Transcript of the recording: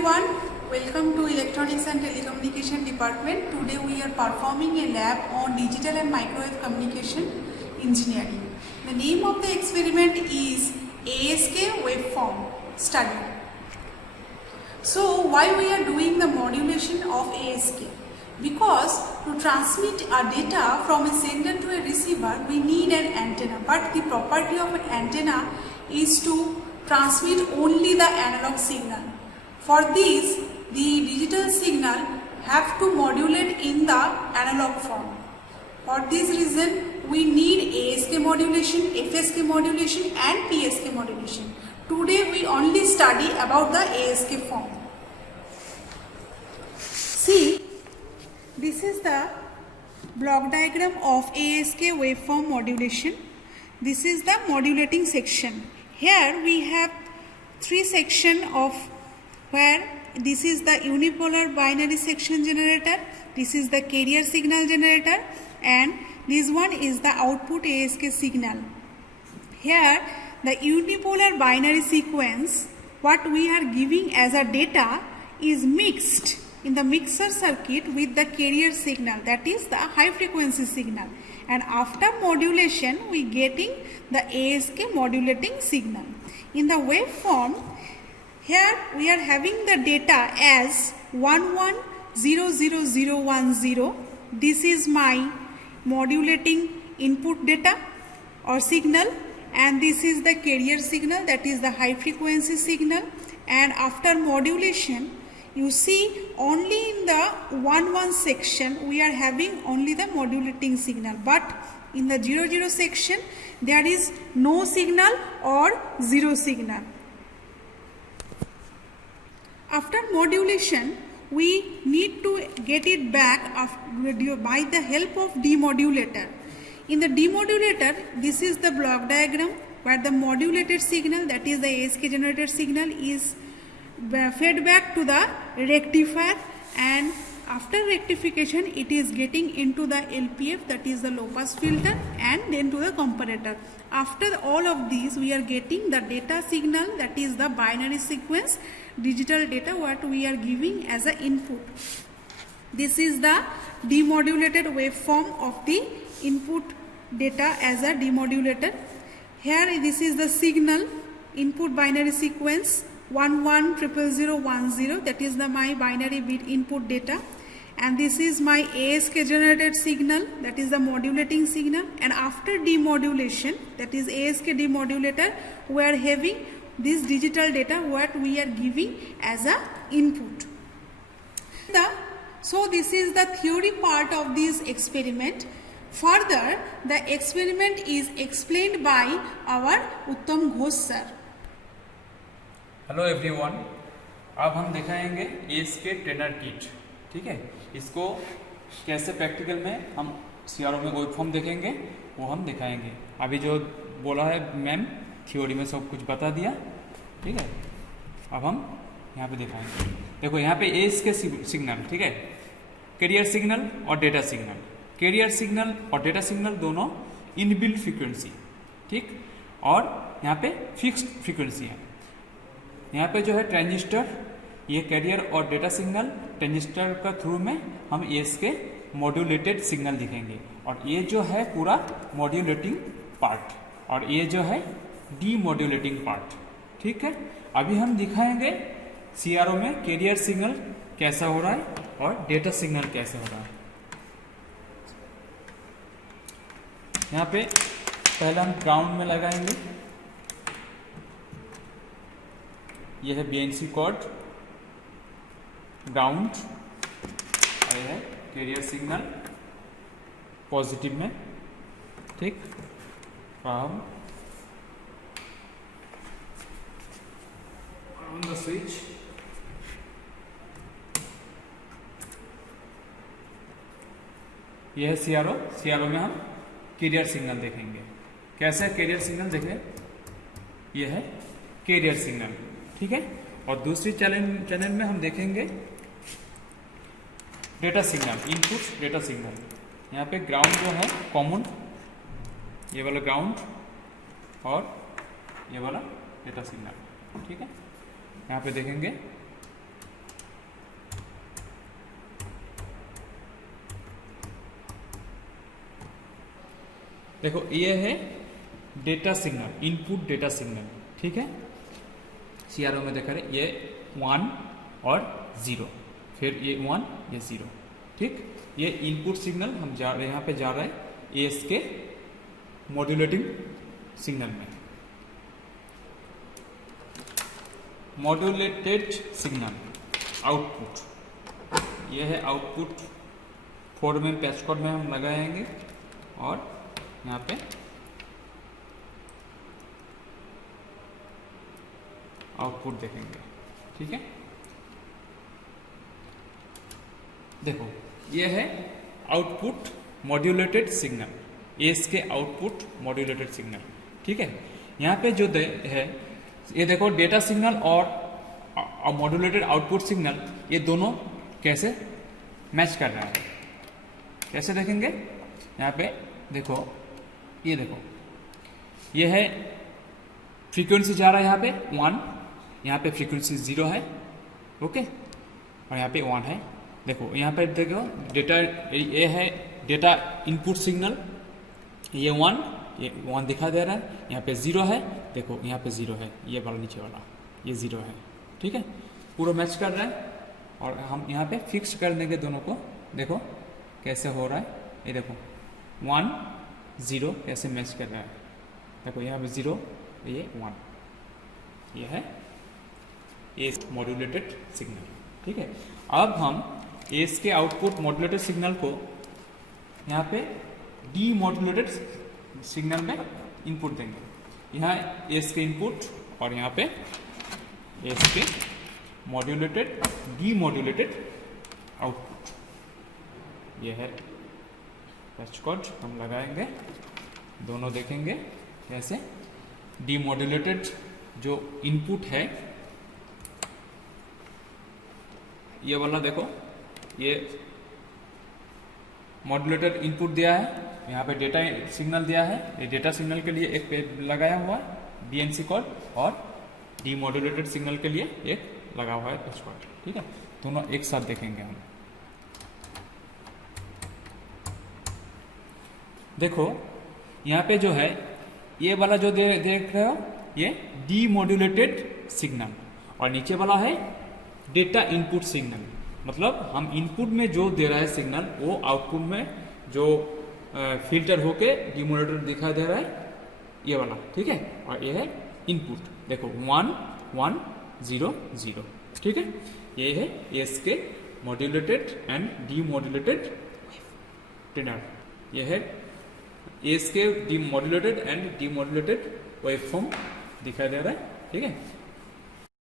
everyone, welcome to Electronics and Telecommunication Department. Today we are performing a lab on Digital and Microwave Communication Engineering. The name of the experiment is ASK Waveform Study. So why we are doing the modulation of ASK? Because to transmit our data from a sender to a receiver, we need an antenna. But the property of an antenna is to transmit only the analog signal. For this, the digital signal have to modulate in the analog form. For this reason, we need ASK modulation, FSK modulation and PSK modulation. Today we only study about the ASK form. See, this is the block diagram of ASK waveform modulation. This is the modulating section. Here we have three sections of where this is the unipolar binary section generator, this is the carrier signal generator, and this one is the output ASK signal. Here the unipolar binary sequence, what we are giving as a data is mixed in the mixer circuit with the carrier signal, that is the high frequency signal, and after modulation we getting the ASK modulating signal. In the waveform, here we are having the data as 110010. This is my modulating input data or signal, and this is the carrier signal, that is the high frequency signal. And after modulation, you see only in the 11 section we are having only the modulating signal, but in the 00 section there is no signal or zero signal. After modulation, we need to get it back by the help of demodulator. In the demodulator, this is the block diagram where the modulated signal, that is the ASK generated signal, is fed back to the rectifier, and after rectification it is getting into the LPF, that is the low pass filter, and then to the comparator. After all of these, we are getting the data signal, that is the binary sequence digital data what we are giving as an input. This is the demodulated waveform of the input data as a demodulator. Here this is the signal input binary sequence 110010, that is the my binary bit input data, and this is my ASK generated signal, that is the modulating signal. And after demodulation, that is ASK demodulator, we are having this digital data what we are giving as a input. So this is the theory part of this experiment. Further, the experiment is explained by our Uttam Ghosh sir. Hello everyone, अब हम दिखाएंगे ASK trainer kit. ठीक है, इसको कैसे practical में हम CRO में वेवफॉर्म देखेंगे वो हम दिखाएंगे. अभी जो बोला है मैम, थ्योरी में सब कुछ बता दिया. ठीक है, अब हम यहाँ पे दिखाएंगे. देखो यहाँ पे ASK सिग्नल, ठीक है, कैरियर सिग्नल और डेटा सिग्नल. कैरियर सिग्नल और डेटा सिग्नल दोनों इनबिल्ट फ्रीक्वेंसी, ठीक, और यहाँ पे फिक्स्ड फ्रीक्वेंसी है. यहाँ पे जो है ट्रांजिस्टर, ये कैरियर और डेटा सिग्नल ट्रांजिस्टर का थ्रू में हम ASK मॉड्यूलेटेड सिग्नल दिखेंगे, और ये जो है पूरा मॉड्यूलेटिंग पार्ट, और ये जो है डीमॉड्यूलेटिंग पार्ट. ठीक है, अभी हम दिखाएंगे सीआरओ में कैरियर सिग्नल कैसा हो रहा है और डेटा सिग्नल कैसे हो रहा है. यहाँ पे पहले हम ग्राउंड में लगाएंगे. यह है BNC कॉर्ड, ग्राउंड, और यह है कैरियर सिग्नल पॉजिटिव में. ठीक, हम ऑन द स्विच. यह है सीआरओ. सीआरओ में हम कैरियर सिग्नल देखेंगे. कैसे कैरियर सिग्नल देखें, यह है कैरियर सिग्नल. ठीक है, और दूसरी चैनल में हम देखेंगे data signal, input data signal. यहाँ पे ग्राउंड जो है कॉमन, ये वाला ग्राउंड और ये वाला डेटा सिग्नल. ठीक है, यहाँ पे देखेंगे देखो ये है data signal, input data signal, ठीक है। सीआरओ में देखा रहे ये 1 और 0, फिर ये 1 ये 0, ठीक। ये इनपुट सिग्नल हम यहाँ पे जा रहे हैं एएस के मॉड्यूलेटिंग सिग्नल में। मॉड्यूलेटेड सिग्नल आउटपुट, ये है आउटपुट 4 में पैच कोड में हम लगाएंगे और यहाँ पे आउटपुट देखेंगे, ठीक है। देखो ये है आउटपुट मॉड्यूलेटेड सिग्नल, एस के आउटपुट मॉड्यूलेटेड सिग्नल, ठीक है। यहाँ पे जो है ये देखो डेटा सिग्नल और मॉड्यूलेटेड आउटपुट सिग्नल, ये दोनों कैसे मैच कर रहा है, कैसे देखेंगे। यहाँ पे देखो, ये देखो ये है फ्रीक्वेंसी जा रहा है यहाँ पे 1, यहाँ पे फ्रीक्वेंसी 0 है, ओके, और यहाँ पे 1 है। देखो यहाँ पे देखो डेटा, ये है डेटा इनपुट सिग्नल, ये 1 दिखा दे रहा है, यहाँ पे 0 है, देखो यहाँ पे 0 है, ये वाला नीचे वाला ये 0 है, ठीक है। पूरा मैच कर रहा है और हम यहाँ पे फिक्स कर देंगे दोनों को। देखो कैसे हो रहा है, ये देखो 1 0 कैसे मैच कर रहा है। देखो यहाँ पे 0, ये 1, ये है एस मॉड्यूलेटेड सिग्नल, ठीक है। अब हम एस के आउटपुट मॉड्यूलेटेड सिग्नल को यहाँ पे डी मॉड्यूलेटेड सिग्नल में इनपुट देंगे। यहाँ एस के इनपुट और यहाँ पे एस के मॉड्यूलेटेड डी मॉड्यूलेटेड आउटपुट, ये है पैच कोड हम लगाएंगे, दोनों देखेंगे कैसे। डी मॉड्यूलेटेड जो इनपुट है ये वाला, देखो ये मॉड्यूलेटेड इनपुट दिया है, यहाँ पे डेटा सिग्नल दिया है, ये डेटा सिग्नल के लिए एक पेज लगाया हुआ है बीएनसी कोड, और डीमॉड्यूलेटेड सिग्नल के लिए एक लगा हुआ है पेज कोड, ठीक है। दोनों एक साथ देखेंगे हम। देखो यहाँ पे जो है ये वाला जो देख रहे हो ये डीमॉड्यूलेटेड सिग्नल, और नीचे वाला है डेटा इनपुट सिग्नल। मतलब हम इनपुट में जो दे रहा है सिग्नल वो आउटपुट में जो फिल्टर होके डीमॉड्यूलेटेड दिखाई दे रहा है, ये वाला, ठीक है। और ये है इनपुट, देखो 1 1 0 0, ठीक है। ये है एस के मॉड्यूलेटेड एंड डीमॉड्यूलेटेड ट्रेनर, ये है एस के डीमॉड्यूलेटेड एंड डीमॉड्यूलेटेड वेवफॉर्म दिखाई दे रहा है, ठीक है।